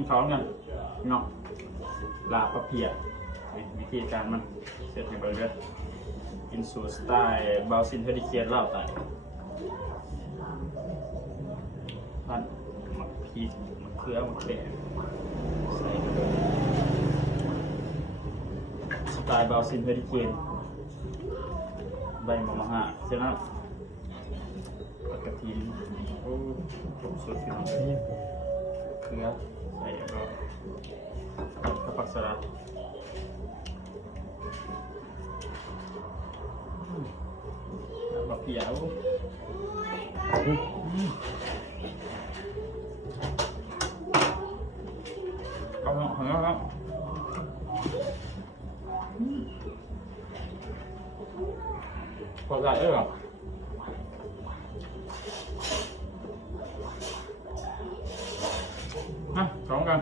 กินข้าวกันเนาะลาบปลาเพียวิธีการมันเสร็จในเบอร์เกอร์กินสูตรสไตล์บาวซินเฮดิเคียนเล่าแต่พันหมักพริกหมักเขือหมักแดงใส่สไตล์บาวซินเฮดิเคียนใบมะฮะเสร็จแล้วกระเทียมโอ้ผมสุดที่น้องเลยเกลือใส่แล้วก็ข้าวผัดสลัดบะเพียวเอาเนาะเอาเนาะพอใจเออนะพร้อมกัน